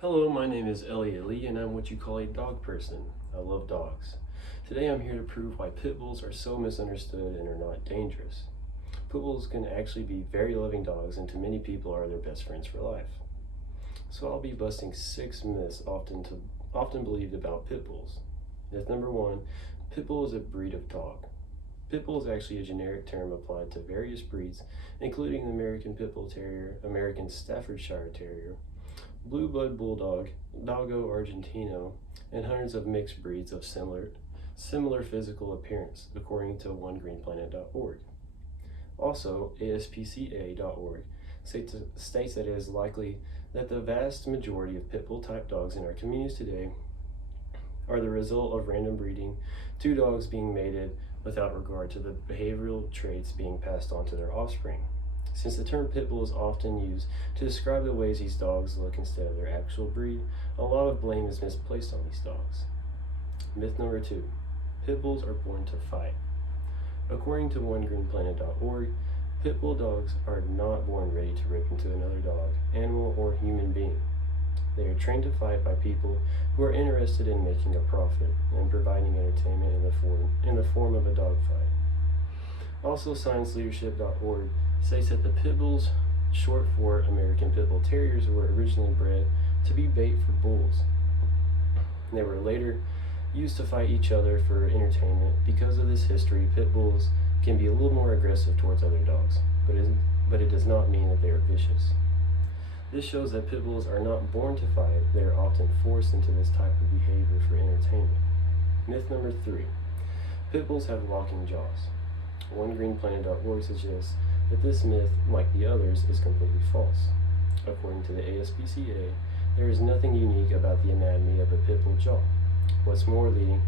Hello, my name is Elliot Lee and I'm what you call a dog person. I love dogs. Today I'm here to prove why pit bulls are so misunderstood and are not dangerous. Pit bulls can actually be very loving dogs and to many people are their best friends for life. So I'll be busting 6 myths often believed about pit bulls. Myth number 1, pit bull is a breed of dog. Pit bull is actually a generic term applied to various breeds, including the American Pit Bull Terrier, American Staffordshire Terrier, Blue Blood Bulldog, Dogo Argentino, and hundreds of mixed breeds of similar physical appearance, according to OneGreenPlanet.org. Also, ASPCA.org states that it is likely that the vast majority of pit bull type dogs in our communities today are the result of random breeding, 2 dogs being mated without regard to the behavioral traits being passed on to their offspring. Since the term pit bull is often used to describe the ways these dogs look instead of their actual breed, a lot of blame is misplaced on these dogs. Myth number 2, pit bulls are born to fight. According to OneGreenPlanet.org, pit bull dogs are not born ready to rip into another dog, animal, or human being. They are trained to fight by people who are interested in making a profit and providing entertainment in the form of a dog fight. Also, ScienceLeadership.org states that the pit bulls, short for American Pit Bull Terriers, were originally bred to be bait for bulls. They were later used to fight each other for entertainment. Because of this history, pit bulls can be a little more aggressive towards other dogs, but it does not mean that they are vicious. This shows that pit bulls are not born to fight, they are often forced into this type of behavior for entertainment. Myth number 3, pit bulls have locking jaws. OneGreenPlanet.org suggests that this myth, like the others, is completely false. According to the ASPCA, there is nothing unique about the anatomy of a pit bull jaw. What's more, leading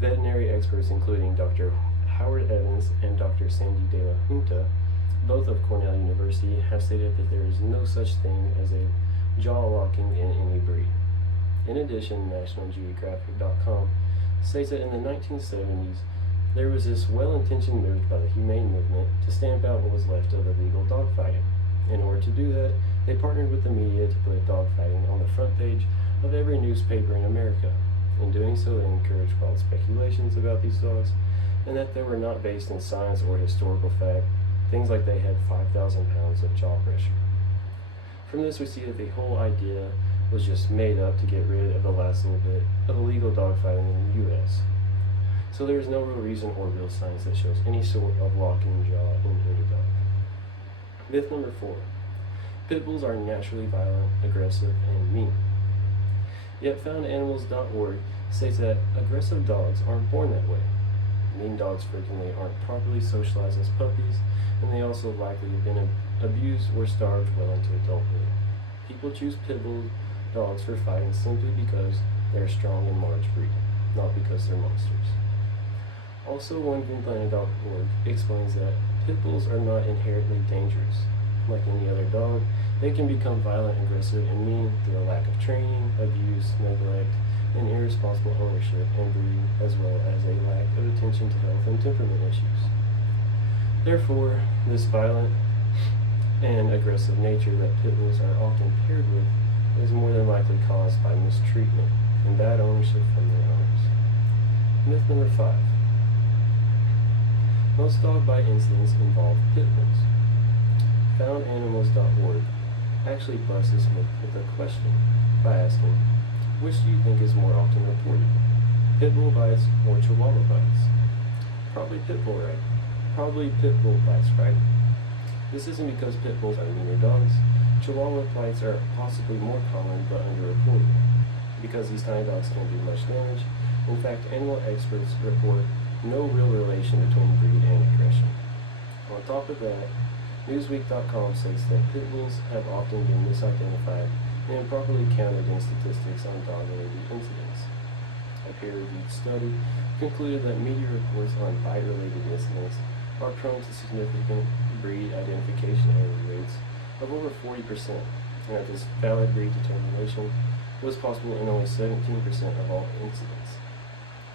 veterinary experts including Dr. Howard Evans and Dr. Sandy De La Junta, both of Cornell University, have stated that there is no such thing as a jaw locking in any breed. In addition, NationalGeographic.com states that in the 1970s, there was this well-intentioned move by the humane movement to stamp out what was left of illegal dogfighting. In order to do that, they partnered with the media to put dogfighting on the front page of every newspaper in America. In doing so, they encouraged wild speculations about these dogs, and that they were not based in science or historical fact, things like they had 5,000 pounds of jaw pressure. From this, we see that the whole idea was just made up to get rid of the last little bit of illegal dogfighting in the U.S. So there is no real reason or real science that shows any sort of locking jaw in any dog. Myth number 4, pit bulls are naturally violent, aggressive, and mean. Yet FoundAnimals.org states that aggressive dogs aren't born that way. Mean dogs frequently aren't properly socialized as puppies, and they also likely have been abused or starved well into adulthood. People choose pit bull dogs for fighting simply because they're strong and large breed, not because they're monsters. Also, OneGreenPlanet.org explains that pit bulls are not inherently dangerous. Like any other dog, they can become violent, aggressive, and mean through a lack of training, abuse, neglect, and irresponsible ownership and breeding, as well as a lack of attention to health and temperament issues. Therefore, this violent and aggressive nature that pit bulls are often paired with is more than likely caused by mistreatment and bad ownership from their owners. Myth number 5, most dog bite incidents involve pit bulls. FoundAnimals.org actually busts this myth with a question by asking, which do you think is more often reported, pit bull bites or chihuahua bites? Probably pit bull, right? Probably pit bull bites, right? This isn't because pit bulls are meaner dogs. Chihuahua bites are possibly more common but underreported, because these tiny dogs can do much damage. In fact, animal experts report no real relation between breed and aggression. On top of that, Newsweek.com states that pit bulls have often been misidentified and improperly counted in statistics on dog-related incidents. A peer-reviewed study concluded that media reports on bite-related incidents are prone to significant breed identification error rates of over 40%, and that this valid breed determination was possible in only 17% of all incidents.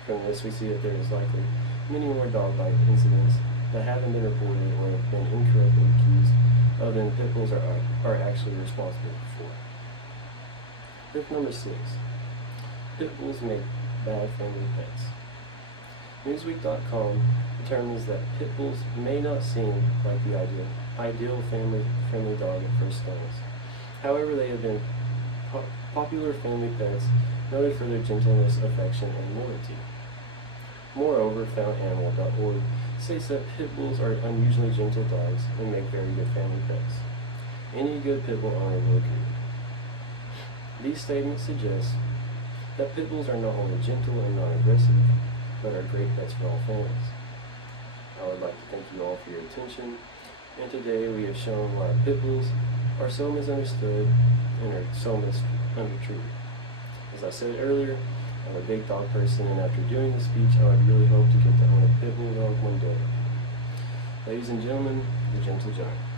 From this, we see that there is likely many more dog bite incidents that haven't been reported or have been incorrectly accused of than pit bulls are actually responsible for. Myth number 6. Pit bulls make bad family pets. Newsweek.com determines that pit bulls may not seem like the ideal family dog at first glance. However, they have been popular family pets, noted for their gentleness, affection, and loyalty. Moreover, FoundAnimal.org states that pit bulls are unusually gentle dogs and make very good family pets. Any good pit bull owner will agree. These statements suggest that pit bulls are not only gentle and non-aggressive, but are great pets for all families. I would like to thank you all for your attention, and today we have shown why pit bulls are so misunderstood and are so misunderstood. As I said earlier, I'm a big dog person, and after doing this speech, I would really hope to get to own a pit bull dog one day. Ladies and gentlemen, the Gentle Giant.